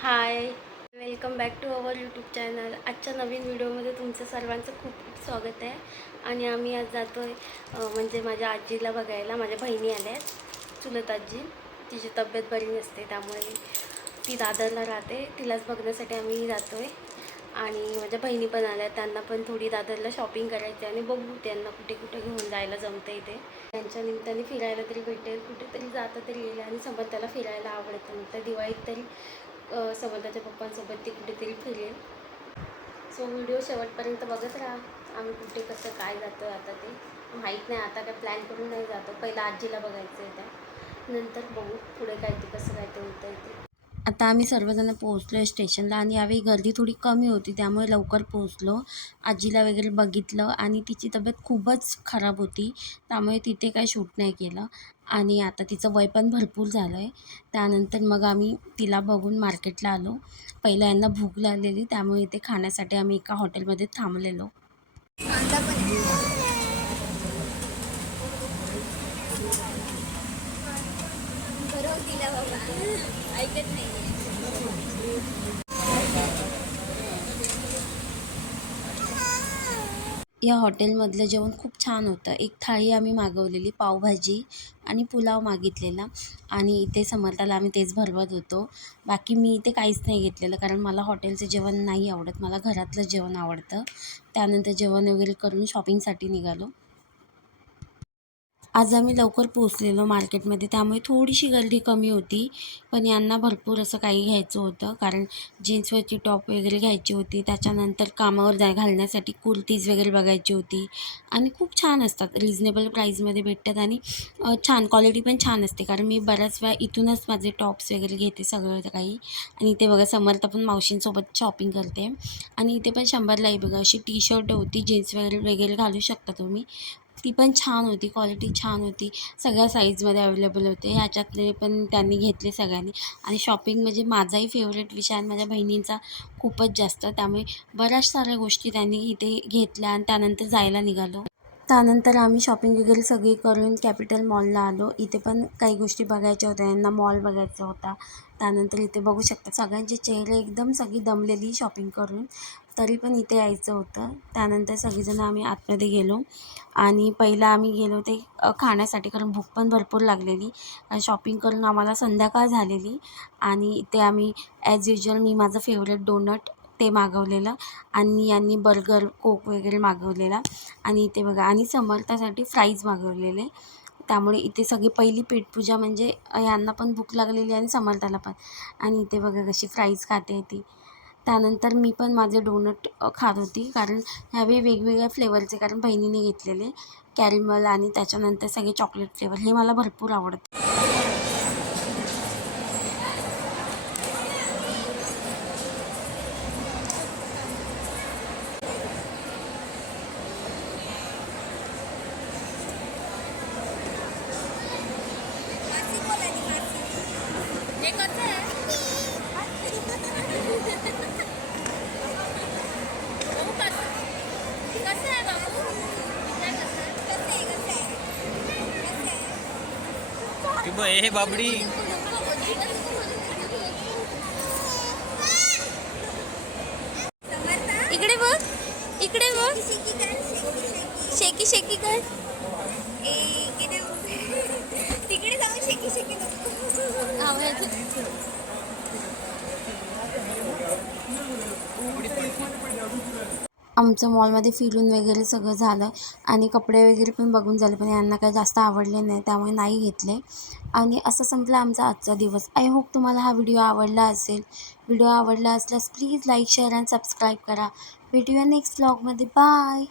Hi welcome back to our YouTube channel. आजच्या नवीन व्हिडिओमध्ये तुमचं सर्वांचं खूप खूप स्वागत आहे. आणि आम्ही आज जातो आहे म्हणजे माझ्या आजीला बघायला. माझ्या बहिणी आल्या आहेत चुलत आजी. तिची तब्येत बरी नसते त्यामुळे ती दादरला राहते. तिलाच बघण्यासाठी आम्ही जातो आहे आणि माझ्या बहिणी पण आल्या त्यांना पण थोडी दादरला शॉपिंग करायची आणि बघू त्यांना कुठे कुठे घेऊन जायला जमतं इथे त्यांच्या निमित्ताने फिरायला तरी भेटेल. कुठेतरी जाता तरी येईल आणि समज त्याला फिरायला आवडतं. तर दिवाळीत तरी अ, पप्पांसोबत ती कुठेतरी फिरेल. सो व्हिडिओ शेवटपर्यंत बघत राहा. आम्ही कुठे कसं काय जातो आता ते. माहीत नाही आता काय प्लॅन करून नाही जातो. पहिला आजीला बघायचं आहे त्या. नंतर बघू पुढे काय ते कसं काय ते होतं ते. आता आम्ही सर्वजण पोहोचलो आहे स्टेशनला आणि यावेळी गर्दी थोडी कमी होती त्यामुळे लवकर पोहोचलो. आजीला वगैरे बघितलं आणि तिची तब्येत खूपच खराब होती त्यामुळे तिथे काही शूट नाही केलं. आणि आता तिचं वय पण भरपूर झालं आहे त्यानंतर मग आम्ही तिला बघून मार्केटला आलो. पहिलं यांना भूक लागलेली त्यामुळे इथे खाण्यासाठी आम्ही एका हॉटेलमध्ये थांबलेलो. ऐकत नाही. या हॉटेलमधलं जेवण खूप छान होतं. एक थाळी आम्ही मागवलेली पावभाजी आणि पुलाव मागितलेला आणि इथे समर्थाला आम्ही तेच भरवत होतो. बाकी मी इथे काहीच नाही घेतलेलं कारण मला हॉटेलचं जेवण नाही आवडत. मला घरातलं जेवण आवडतं. त्यानंतर जेवण वगैरे करून शॉपिंगसाठी निघालो. आज आम्ही लवकर पोचलेलो मार्केटमध्ये त्यामुळे थोडीशी गर्दी कमी होती. पण यांना भरपूर असं काही घ्यायचं होतं कारण जीन्सवरची टॉप वगैरे घ्यायची होती. त्याच्यानंतर कामावर जाय घालण्यासाठी कुर्तीज वगैरे बघायची होती. आणि खूप छान असतात रिजनेबल प्राईजमध्ये भेटतात आणि छान क्वालिटी पण छान असते. कारण मी बऱ्याच वेळा इथूनच माझे टॉप्स वगैरे घेते सगळं काही. आणि इथे बघा समर्थ पण मावशींसोबत शॉपिंग करते. आणि इथे पण शंभरलाही बघा अशी टी शर्ट होती जीन्स वगैरे वगैरे घालू शकता तुम्ही. ती पण छान होती क्वालिटी छान होती. सगळ्या साईजमध्ये अवेलेबल होते. ह्याच्यातले पण त्यांनी घेतले सगळ्यांनी. आणि शॉपिंग म्हणजे माझाही फेवरेट विषय आणि माझ्या बहिणींचा खूपच जास्त. त्यामुळे बऱ्याच साऱ्या गोष्टी त्यांनी इथे घेतल्या आणि त्यानंतर जायला निघालो. त्यानंतर आम्ही शॉपिंग वगैरे सगळी करून कॅपिटल मॉलला आलो. इथे पण काही गोष्टी बघायच्या होत्या. यांना मॉल बघायचा होता. त्यानंतर इथे बघू शकता सगळ्यांचे चेहरे एकदम सगळी दमलेली शॉपिंग करून. तरी पण इथे यायचं होतं. त्यानंतर सगळीजणं आम्ही आतमध्ये गेलो. आणि पहिलं आम्ही गेलो ते खाण्यासाठी कारण भूक पण भरपूर लागलेली. शॉपिंग करून आम्हाला संध्याकाळ झालेली. आणि इथे आम्ही ॲज युजल मी माझं फेवरेट डोनट ते मागवलेलं आणि यांनी बर्गर कोक वगैरे मागवलेला. आणि इथे बघा आणि समर्थासाठी फ्राईज मागवलेले. त्यामुळे इथे सगळी पहिली पेटपूजा म्हणजे यांना पण भूक लागलेली आणि समर्थाला पण. आणि इथे बघा कशी फ्राईज खाते ती. त्यानंतर मी पण माझे डोनट खात होती. कारण ह्यावेळी वेगवेगळ्या फ्लेवरचे कारण बहिणीने घेतलेले. कॅरिमल आणि त्याच्यानंतर सगळे चॉकलेट फ्लेवर हे मला भरपूर आवडतं. हे बाबडी. इकडे बघ इकडे बघ. शेकी कर शेकी कर. शेकी ए इकडे तिकडे जाऊन शेकी शेकी आमचं मॉलमध्ये फिरून वगैरे सगळं झालं. आणि कपडे वगैरे पण बघून झाले पण यांना काही जास्त आवडले नाही त्यामुळे नाही घेतले. आणि असं संपला आमचा आजचा दिवस. आय होप तुम्हाला हा व्हिडिओ आवडला असेल. व्हिडिओ आवडला असल्यास please like share and subscribe करा. भेटूया नेक्स्ट ब्लॉगमध्ये बाय